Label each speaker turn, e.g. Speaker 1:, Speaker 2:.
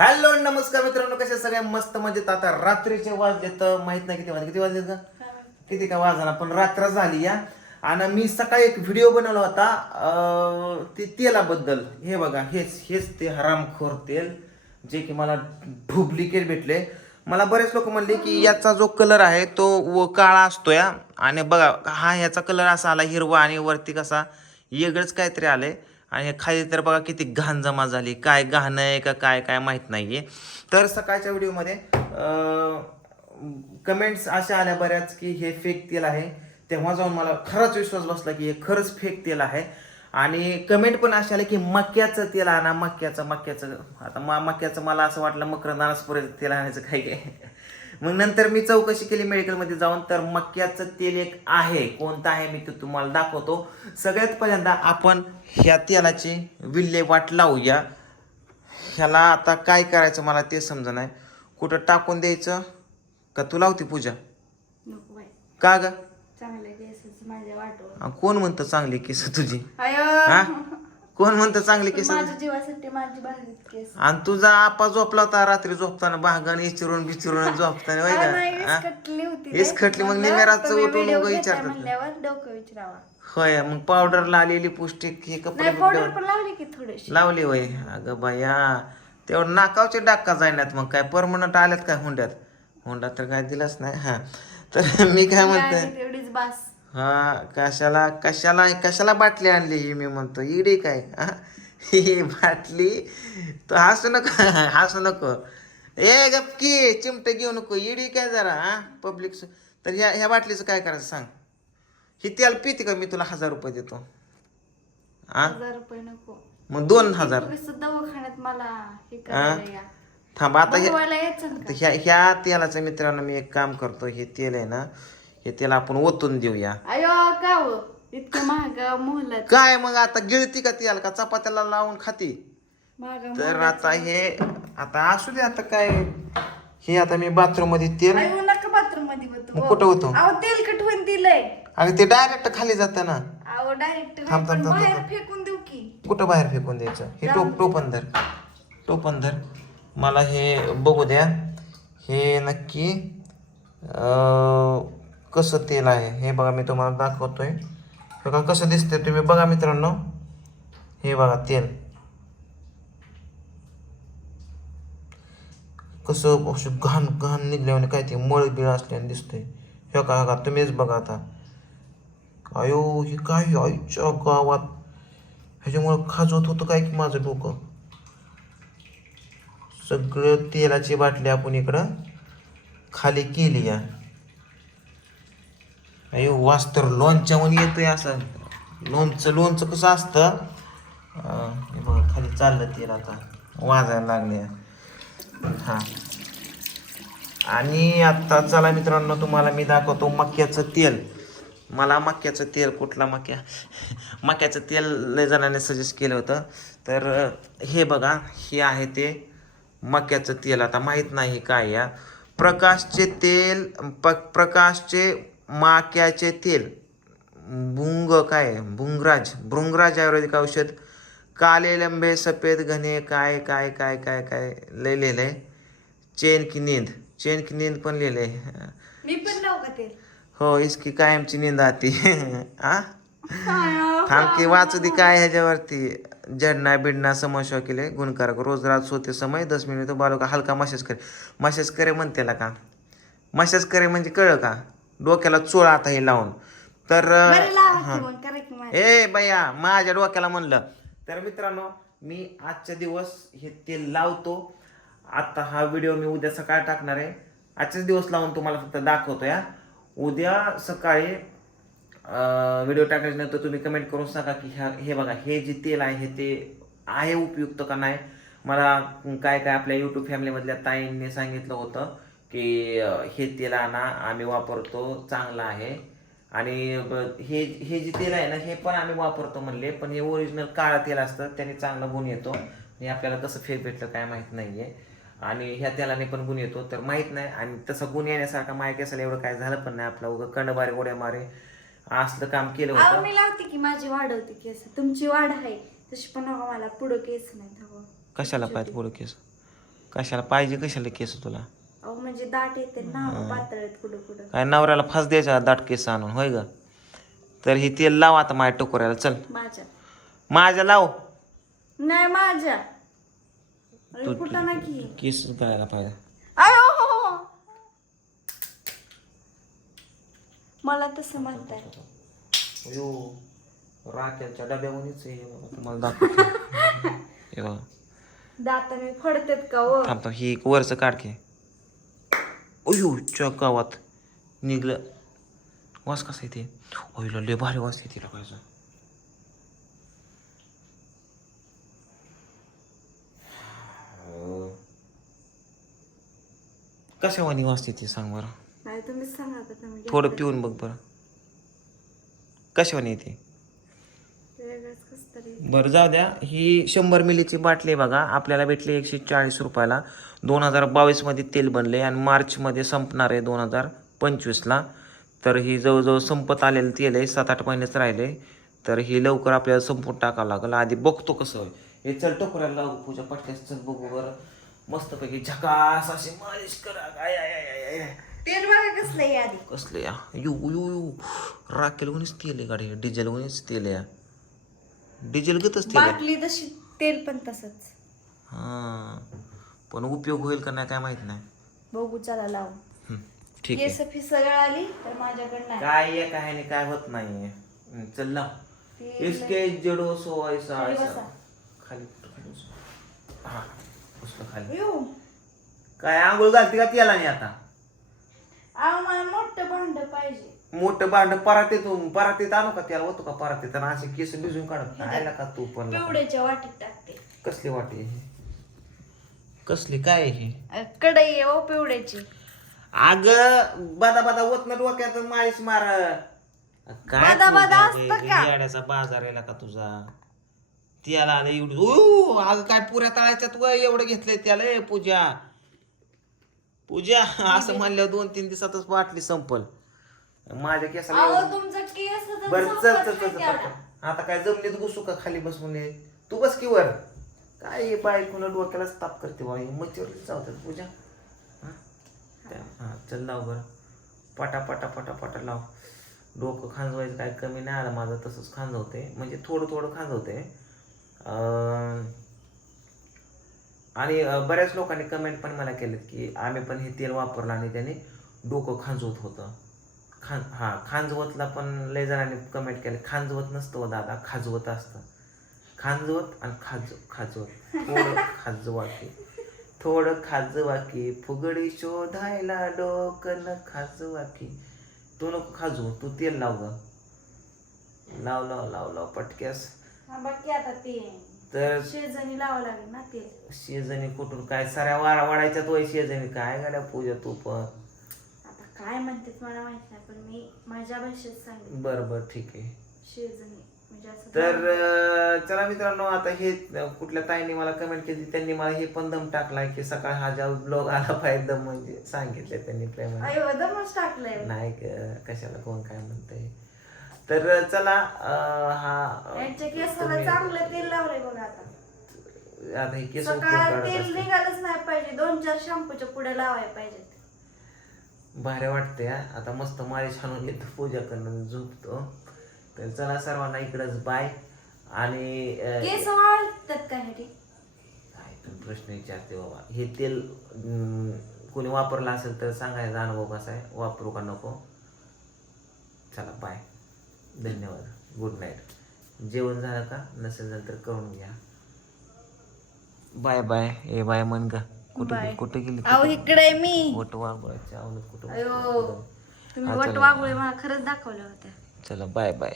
Speaker 1: Hello नमस्कार मित्रांनो कसे सगळे? मस्त मजेत. आता रात्रीचे वाजले तर माहीत नाही किती वाजले किती वाजले का किती का वाजना पण रात्र झाली या. आणि मी सकाळी एक व्हिडिओ बनवला होता अं, ते तेलाबद्दल. हे बघा हेच हेच ते हरामखोर तेल जे की मला डुप्लिकेट भेटले. मला बरेच लोक म्हणले की याचा जो कलर आहे तो व काळा असतो या. आणि बघा हा याचा कलर असा आला हिरवा आणि वरती कसा वेगळंच काहीतरी आलंय. आणि खाली तर बघा किती घाण जमा झाली. काय घाण आहे का काय काय माहीत नाही आहे तर सकाळच्या व्हिडिओमध्ये कमेंट्स अशा आल्या बऱ्याच की हे फेक तेल आहे. तेव्हा जाऊन मला खरंच विश्वास बसला की हे खरंच फेक तेल आहे. आणि कमेंट पण असे आले की मक्याचं तेल आणा मक्याचं मक्याचं. आता मा मक्याचं मला असं वाटलं मकर नारसपुऱ्याचं तेल आणायचं काही काय मग नंतर मी चौकशी केली मेडिकलमध्ये जाऊन तर मक्याचं तेल एक आहे. कोणतं आहे मी ते तुम्हाला दाखवतो. सगळ्यात पहिल्यांदा आपण ह्या तेलाची विल्हेवाट लावूया. ह्याला आता काय करायचं मला ते समजा नाही कुठं टाकून द्यायचं? का तू लावती पूजा? का ग? कोण म्हणतं चांगली केस तुझी? हा? कोण म्हणतं चांगली केस?
Speaker 2: माझ्या जीवासाठी माझी केस.
Speaker 1: आणि तुझा आपा झोपला होता रात्री झोपताना भागाने इचिरून बिचिरून झोपताना
Speaker 2: नाही,
Speaker 1: का? हा?
Speaker 2: होती
Speaker 1: वीस खटली मग निमेराचं उठून उगं
Speaker 2: विचारतात. डोकं विचारावा.
Speaker 1: होय मग पावडर आलेली पौष्टिक हे कपडे
Speaker 2: लावली की थोडीशी.
Speaker 1: लावली होय. अगं बाया तेवढं नाकावचे डाक्का जायनात मग. काय परमनंट आल्यात काय हुंड्यात? हुंडा तर काय दिलाच नाही. हा. तर मी काय म्हणतोय?
Speaker 2: आणि तेवढीच बास.
Speaker 1: हा कशाला कशाला कशाला बाटली आणली ही मी म्हणतो. इडी काय? हा? ही बाटली? तर हसू नको हसू नको. ए गपकी चिमटे घेऊ नको. इडी काय जरा हा? पब्लिक तर ह्या ह्या बाटलीचं काय करायचं सांग? ही तेल पिते का? मी तुला हजार रुपये देतो. हा?
Speaker 2: रुपये नको.
Speaker 1: मग दोन हजार.
Speaker 2: दवाखान्यात मला हे करायला
Speaker 1: थांब आता ह्या ह्या तेलाचं मित्रांनो मी एक काम करतो. हे तेल आहे ना हे तेल आपण ओतून देऊया?
Speaker 2: अयो का हो? इतकं महाग
Speaker 1: काय मग आता गिळती का तेल का चपात्याला लावून खाती?
Speaker 2: महाग
Speaker 1: तर आता हे आता असू दे आता काय. हे आता मी बाथरूममध्ये तेल
Speaker 2: नका बाथरूममध्ये होतो
Speaker 1: मग कुठं होतो
Speaker 2: अहो तेल कटवून दिलंय.
Speaker 1: अगं ते डायरेक्ट खाली जातं ना
Speaker 2: अहो डायरेक्ट
Speaker 1: थांब, थांब, थांब,
Speaker 2: बाहेर
Speaker 1: थांब.
Speaker 2: फेकून देऊ की.
Speaker 1: कुठं बाहेर फेकून द्यायचं? हे टोप टोपन धर. टोपन धर. मला हे बघू द्या. हे नक्की अं, कसं तेल आहे हे बघा मी तुम्हाला दाखवतो आहे बघा कसं दिसतंय तुम्ही बघा मित्रांनो. हे बघा तेल. कसं असं घाण घाण निघल्याने काय ते मळ बिळ असल्याने दिसतंय. हे का का तुम्हीच बघा आता. अयो हे काय आईच्या गावात. ह्याच्यामुळं खाजवत होतं काय की माझं डोकं? सगळं तेलाची बाटली आपण इकडं खाली केली या. अयो वास तर लोणच्यावर येतोय असं. लोणचं लोणचं कसं असतं? हे बघा खाली चाललं तेल आता. वाजायला लागले हा. आणि आता चला मित्रांनो तुम्हाला मी दाखवतो मक्याचं तेल. मला मक्याचं तेल कुठला मक्या? मक्याचं तेल लय जणांनी सजेस्ट केलं होतं. तर हे बघा हे आहे ते मक्याचं तेल. आता माहीत नाही काय या. प्रकाशचे तेल प प्रकाशचे माक्याचे तेल. बुंग काय? बुंगराज. भृंगराज आयुर्वेदिक औषध. काले लंबे सफेद घने काय काय काय काय काय लय लिहिलंय. चेन की नींद. चेन की नींद पण
Speaker 2: का तेल?
Speaker 1: हो इसकी कायमची नींद आती. आ? थांब की वाचू दे काय ह्याच्यावरती. जडना बिडना समस्या केले गुणकारक. रोज रात सोते समय दस मिनिट बालो का हलका मसाज करे. मसाज करे म्हणते का? मसाज करे म्हणजे कळलं का? डोक्याला चोळ आता हे लावून. तर
Speaker 2: माझ्या.
Speaker 1: ए बया माझ्या डोक्याला म्हणलं. तर मित्रांनो मी आजच्या दिवस हे तेल लावतो. आता हा व्हिडिओ मी उद्या सकाळी टाकणार आहे. आजच्याच दिवस लावून तुम्हाला फक्त दाखवतो या. उद्या सकाळी व्हिडिओ टाकल्यानंतर तुम्ही कमेंट करून सांगा की ह्या हे बघा हे जे तेल आहे हे ते आहे उपयुक्त का नाही? मला काय काय आपल्या यूट्यूब फॅमिलीमधल्या ताईंनी सांगितलं होतं. की हे तेल आणा आम्ही वापरतो चांगलं आहे. आणि हे हे जे तेल आहे ना हे पण आम्ही वापरतो म्हणले पण हे ओरिजिनल काळं तेल असतं त्याने चांगला गुण येतो. हे आपल्याला कसं फेक भेटलं काय माहीत नाहीये. आणि ह्या तेलाने पण गुण येतो तर माहीत नाही. आणि तसं गुण येण्यासारखा माय केसाला एवढं काय झालं पण नाही आपलं उगं कंडबारे उड्या मारे. असलं काम केलं होतं.
Speaker 2: मी लावते की माझी वाढवते केस. तुमची वाढ आहे. तशी पण हवा मला पुढं केस नाही हवं
Speaker 1: कशाला पाहिजे पुढं केस? कशाला पाहिजे कशाला केस तुला?
Speaker 2: म्हणजे दाट येते ना पातळ आहेत कुठं कुठं.
Speaker 1: काय नवऱ्याला फास द्यायचा दाट केस आणून होय ग? तर ही तेल लाव आता माझ्या टोकऱ्याला चल.
Speaker 2: माझ्या.
Speaker 1: माझ्या लाव.
Speaker 2: नाही माझ्या. अरे कुठं ना की.
Speaker 1: केस गळायला पाहिजे.
Speaker 2: अयो हो, हो. मला तसं म्हणताय.
Speaker 1: अयो राखेलच्या डब्यामध्येच आहे हे बघा, तुम्हाला दाखवतो. हे बघा.
Speaker 2: दाताने फडतात का हो?
Speaker 1: थांब थांब ही एक वरचं काढ की. अयो च्या गावात निघलं. वास कसा येते? ओईला लय भारी वास येते पाहिजे कशावानी वास येते सांग बरं?
Speaker 2: नाही तुम्ही सांगा
Speaker 1: थोडं पिऊन बघ बरं. कशावानी येते? बरं जाऊ द्या. ही शंभर मिलीची बाटली आहे बघा. आपल्याला भेटली एकशे चाळीस रुपयाला. दोन हजार बावीसमध्ये तेल बनले आणि मार्चमध्ये संपणार आहे दोन हजार पंचवीसला तर ही जवळजवळ संपत आलेलं तेल आहे सात आठ महिनेच राहिले. तर ही लवकर आपल्याला संपून टाकावं लागेल. आधी बघतो कसं आहे हे चल टोकऱ्याला लागू पूजा पटक्यास चल बघू बरं. मस्तपैकी झकास अशी मालिश करा. आय आय आय आय आय.
Speaker 2: तेल बघा कसलं आहे आधी.
Speaker 1: कसले या यू यू यू. राखेल तेल आहे गाडी. डिझेल तेल आहे. डिझेल गतच तेल आहे.
Speaker 2: बाटली तशी तेल पण तसंच.
Speaker 1: हा. पण उपयोग होईल का नाही काय माहीत नाही.
Speaker 2: बघू चला लावून
Speaker 1: हम्म, ठीक आहे.
Speaker 2: केस फिस आली तर माझ्याकडे नाही.
Speaker 1: काय आहे काय नाही काय होत नाही चल लाव.
Speaker 2: ते
Speaker 1: इसके जडो सो ऐसा
Speaker 2: खाली
Speaker 1: ऐसा
Speaker 2: बसा.
Speaker 1: खाली कुठं खाली बसू? हा बसलो खाली.
Speaker 2: अयो,
Speaker 1: काय आंघोळ घालते का त्याला नाही आता?
Speaker 2: अहो मला मोठं भांड पाहिजे.
Speaker 1: मोठं भांड परातीतून परातीत आणू का त्याला? होतो का परातीत? आणि असे केस भिजून काढत खायला का तू पण
Speaker 2: पिवड्याच्या वाटीत टाकते.
Speaker 1: कसली वाटे ही? कसली? काय आहे ही?
Speaker 2: कढई आहे ओ पिवड्याची
Speaker 1: अग बदा बदा होत ना डोक्यात माळीस मार. काय
Speaker 2: बदा बदा
Speaker 1: तुझा
Speaker 2: असतं
Speaker 1: हे
Speaker 2: का?
Speaker 1: येड्याचा बाजार आहे का तुझा? त्याला आलं एवढं ऊ, अगं काय पुऱ्या तळायच्यात व एवढं घेतलंय त्याला ए पूजा. पूजा असं म्हणल्यावर दोन तीन दिवसातच बाटली संपल. माझ्या केसाला
Speaker 2: अहो
Speaker 1: एवढं-
Speaker 2: तुमचं केस तर
Speaker 1: बरं चल चल चल
Speaker 2: नाही.
Speaker 1: आता काय जमलीत घुसू का खाली बसून ये? तू बस की वर. काय हे बायकोला डोक्यालाच ताप करते बा मच्छरली चावतात पूजा. हा? त्या- हा चल लाव बरं. पटा पटा पटा पटा लाव. डोकं खांजवायचं काय कमी नाही आलं माझं तसंच खांजवते. म्हणजे थोडं थोडं खांजवते. अं, आणि अं, बऱ्याच लोकांनी कमेंट पण मला केलेत की आम्ही पण हे तेल वापरलं आणि त्याने डोकं खांजवत होतं. खान हा खांजवतला पण जणांनी कमेंट केले. खांजवत नसतं हो दादा खाजवत असतं. खांजवत आणि खाज खाजवत. थोडं खाजवा की थोडं खाजवा की फुगडी शोधायला डोकं न खाजवा की तू नको खाजू तू तेल लाव ग. लाव लाव लाव लाव पटक्यास.
Speaker 2: हा, बाकी आता ते.
Speaker 1: तर
Speaker 2: शेजणी लावावं लागेल ना तेल.
Speaker 1: शेजणी कुठून काय साऱ्या वारा वाढायच्यात वय शेजणी? काय गाड्या पूजा तू पण?
Speaker 2: काय म्हणतात मला माहीत नाही पण मी माझ्या भाषेत सांगितलं
Speaker 1: बरं बरं ठीक आहे.
Speaker 2: शेजणी म्हणजे असं
Speaker 1: तर अं, चला मित्रांनो आता हे कुठल्या ताईने मला कमेंट केली त्यांनी मला हे पण दम टाकलाय की सकाळ हा ज्या ब्लॉग आला पाहिजे दम म्हणजे सांगितले त्यांनी प्रेमाने.
Speaker 2: अयो दमच टाकलंय.
Speaker 1: नाही ग, कशाला कोण काय म्हणतंय. तर अं, चला अं, हा अं,
Speaker 2: यांच्या केसाला
Speaker 1: तुम्ही-
Speaker 2: चांगलं तेल लावलंय बघा आता.
Speaker 1: आता हे केस उकळून
Speaker 2: सकाळ
Speaker 1: काढत
Speaker 2: तेल
Speaker 1: असते.
Speaker 2: निघालच नाही पाहिजे दोन चार शॅम्पूच्या पुढे लावायला पाहिजेत.
Speaker 1: भारी वाटते. आता मस्त मालिश आणून येतो पूजा करणं झोपतो. तर चला सर्वांना इकडंच बाय आणि अं,
Speaker 2: केस वाळतात का ह्याची
Speaker 1: काय तू प्रश्न विचारते बाबा. हे तेल अं, कोणी वापरलं असेल तर सांगायचा अनुभव कसा आहे? वापरू का नको? चला बाय धन्यवाद. गुड नाईट जेवण झालं का? नसेल झालं तर करून घ्या. बाय बाय ए बाय म्हण का कुठे. कुठे गेली?
Speaker 2: अहो इकडे मी.
Speaker 1: वट वागवायच्या आवडत कुठं
Speaker 2: अयो तुम्ही वट. वागुळे मला खरंच दाखवल्या होत्या.
Speaker 1: चला बाय बाय.